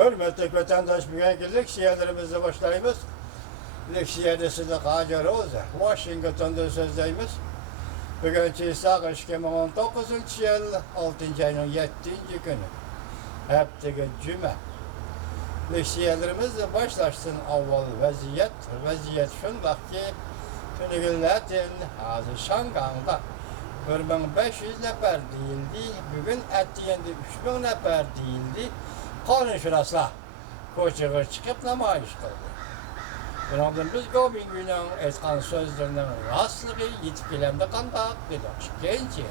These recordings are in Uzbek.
Hürmetli vatandaş bugünkü leksiyalarımızla başlayımız. Leksiyada size Kacar Oza, Washington'da sözdeyimiz. Bugünkü saat 2019 yıl 6. ayının 7. günü. Hepteki cüme. Leksiyalarımızla başlaşsın avval vaziyet şundak ki tünügüllatin hazır Şangang'da 1500 nefer değildi, bugün ettiğinde 3000 nefer değildi. Konuşurasla koçuğa çıkıp namayiş kıldı. Bundan biz Gobin günün etkan sözlerinin rastlığı yetkilemde kandak dedik. Gençi.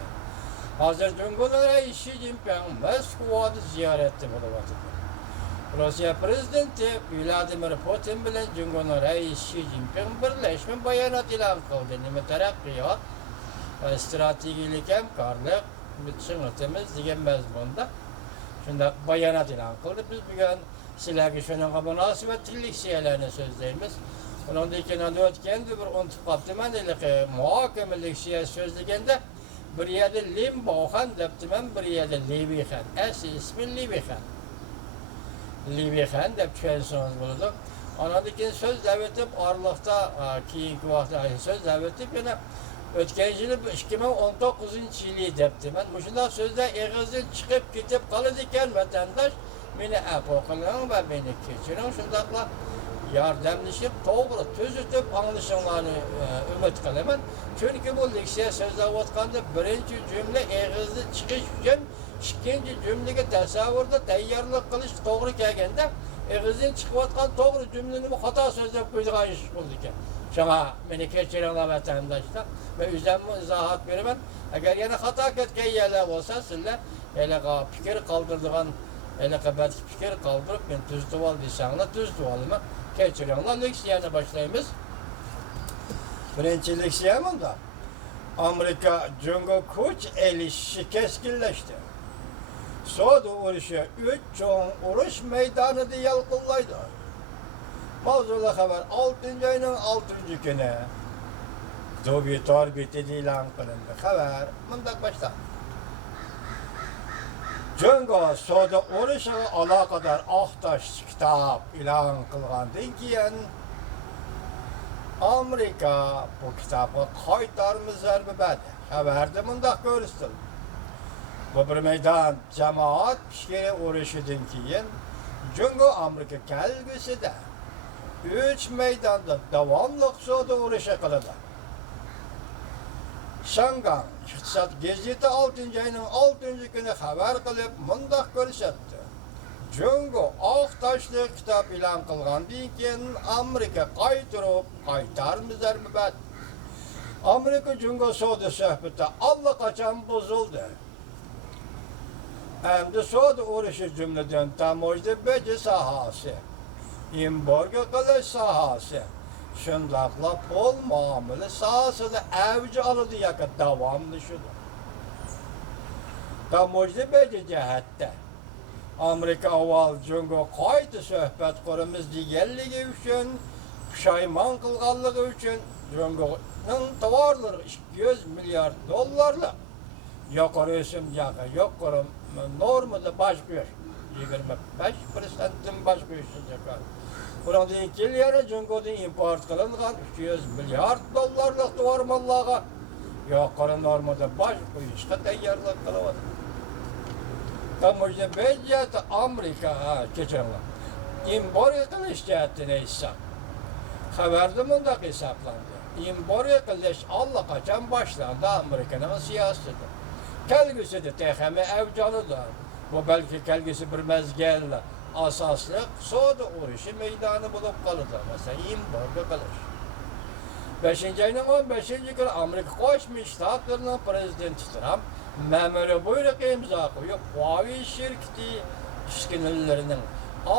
Hazır Cumhurbaşkanı Xi Jinping Moskova'da ziyarette bulundu. Rusya Prezidenti Vladimir Putin bilen Cumhurbaşkanı Xi Jinping birleşme bayanat ilan kıldı. Nime terakkiyat, stratejilik hemkarlık, bütçemiz degan mazmunda shunda bayanat ilan kıldı. Biz bugün sizlarga shunaqa munosabatlik she'rlarni so'zlaymiz. Undan keyin o'tganda bir unutib qolibdiman, muhokamalik she'r so'zlaganda bir yerda Limboxan debdiman, bir yerda Libixan. Asli ismi Libixan. Libixan deb tushunsangiz bo'ladi. Ondan keyin so'z davetib orliqda keyingi vaqtda so'z davetib yana o'tgan yili 2019-yili debdiman. Shunday so'zlar eg'izdan chiqib ketib qoladi ekan vatandosh. Beni afo qiling va meni kechiring, shundaqla yordamlashib, to'g'ri tuzitib anglashinglarni umid qilaman. Chunki bu leksiya so'zlayotganda birinchi jumla eg'izdan chiqish uchun ikkinchi jumlaga tasavvurda tayyorlik qilish to'g'ri kelganda eg'izdan chiqayotgan to'g'ri jumlani xato so'zlab qo'ygan ish bo'ldi ekan. Shunga meni kechiringlar vatandoshlar va o'zimni izohat beraman. Agar yana xato ketgan yerlar bo'lsa, sizlar haliga fikr qoldiradigan elaqabat fikir kaldırıp ben tuzluğu al deysanglar tuzluğu alıma keçiringlar. Leksiyani başlayımız. Birinci leksiyamında Amerika Jungo kuch elişi keskinleşti. Soğudu uruşu 3 çoğun uruş meydanı diye yalqıllaydı. Mavzula haber 6. ayının 6. günü Zobi torbiti ilan kılındı. Haber mındak başta. Jungo soda uruşuna alakadar ahtaş kitap ilan kılgandan keyin Amerika bu kitabı qaytarma zarba berdi. Xabarda mundaq ko'rsatildi. Bu bir meydan jamoat pishkari urushidan keyin Jungo Amerika kelgusida 3 maydonda davomli soda urushi qiladi. Shangang iqtisod gazeti 6. ayının 6. günü xabar qilib mundaq ko'rsatdi. Jungo oq toshli kitob e'lon qilgandan keyin Amerika qaytarma zarba berdi. Amerika Jungo savdo suhbati allaqachon buzildi. Endi savdo urushi jumladan tamojda beji sohasi, embargo qilish sohasi, shundaqla pul muomala sohasida avj oladi yoki davomlashadi. Tamojda beji jihatda Amerika avval Jungo qayta suhbat quramiz deganligi uchun, pushaymon qilganligi uchun Jungoning tovarlari 200 milliard dollarlik yuqori o'simga yuqori normada bash qo'yish 25%dan bash qo'yishga. Bundan keyin yana Jungodan import qilingan 200 milliard dollarlik tovar mallarga yuqori normada bash qo'yishga tayyorlik qilyapti. Tamojda bejati Amerika kechiringlar. Embargo qilish jihatini esa xabarda mundaq hisoblandi. Embargo qilish allaqachon boshlandi Amerikaning siyosati. Kelgusida texmi avj oladi. Bu balki kelgusi bir mezgil asosli savdo urushi maydoni bo'lib qoladi. Masalan, embargo qilish. 5. ayning 15. kuni Amerika Qo'shma Shtatlarining prezidenti Trump ma'muriy buyruq imzo qo'yib, Huawei shirkati uskunalarining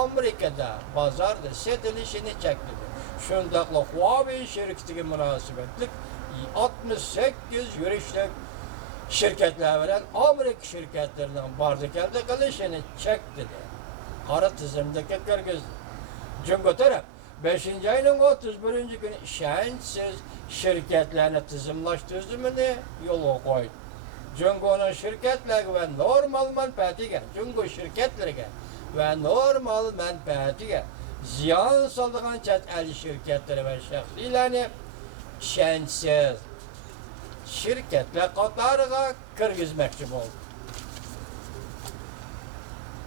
Amerikada bozorda sotilishini chekladi. Shundaqla Huawei shirkatiga munosabatlik 68 yurishlik shirkatlar bilan Amerika shirkatlarining bordi-keldi qilishini chekladi. Qora tizimga kirgizdi. Jungo taraf 5. ayning 31. kuni ishonchsiz shirkatlarni tizimlash tizimini yo'lga qo'ydi. Jungoning shirkatlari va normal manfaatiga, Jungo shirkatlariga ve normal menfaatiga ziyon soladigan chet el şirketlari ve shaxsiylarni ishonchsiz shirkatlar qatoriga kirgizmoqchi bo'ldi.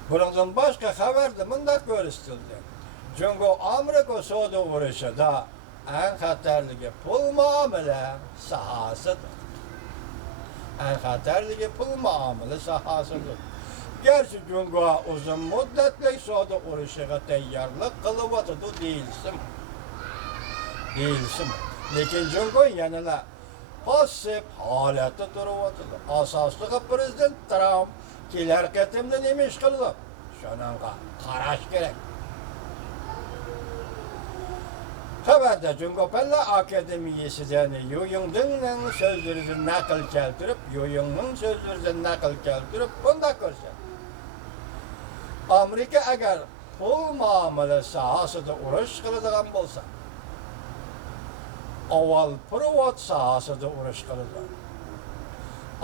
Bundan başka xabarda bunda ko'rsatildi. Jungo Amerika savdo urushida eng xatarligi pul muomala sohasidir. Eng xatarligi pul muomala sohasidir. Gerçi Jungo uzun müddetli savdo urushiga tayyorlik qilyapti deyilsin. Lekin Jungo yanada pasif holatda turibdi. Asosligi Prezident Trump kelar qatimda nima ish qildi? Shunga qarash kerak. Xabarda Jungo Palla Akademiyasidan Yoyungning so'zlaridan naql keltirib, bunda ko'rsatdi. Amerika agar pul muomala sohasida urush qiladigan bo'lsa, avval privat sohasida urush qiladi.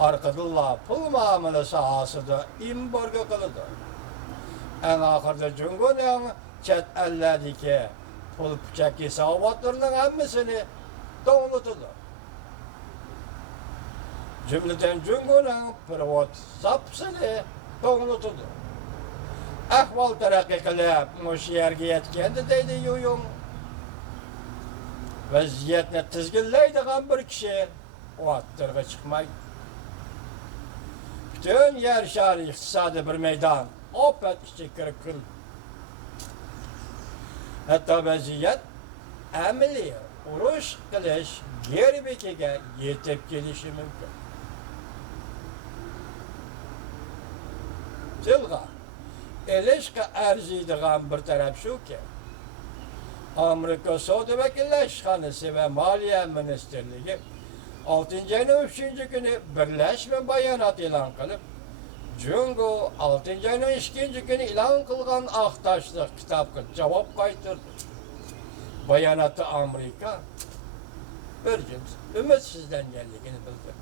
Arkadan pul muomala sohasida embargo qiladi. En oxirida Jungoning chet ellardagi pul puchak hisobotlarining hammasini to'g'ritadi. Jumladan Jungoning privat hisobini to'g'ritadi. Ahvol taraqqiy qilib, mush yerga yetganda deydi Yoyung. Vaziyatni tizginlaydigan bir kishi o'ttirga chiqmaydi. Bütün yer şari iqtisadi bir meydan, opet içi kirkil. Hatta vaziyat, ameli, urush qilish, gerbekiga yetib kelishi mumkin. Tilga, elishga arziydigan bir taraf shuki, Amerika Savdo Vakillaşxonasi ve Maliye Ministerligi 6 ayının 3. günü birleşme bayonot e'lon qilib, Jungo 6 ayının 2. günü e'lon qilgan aqtashliq kitobga javob qaytardi. Bayonotda Amerika bir umidsizlanganligini bildirdi.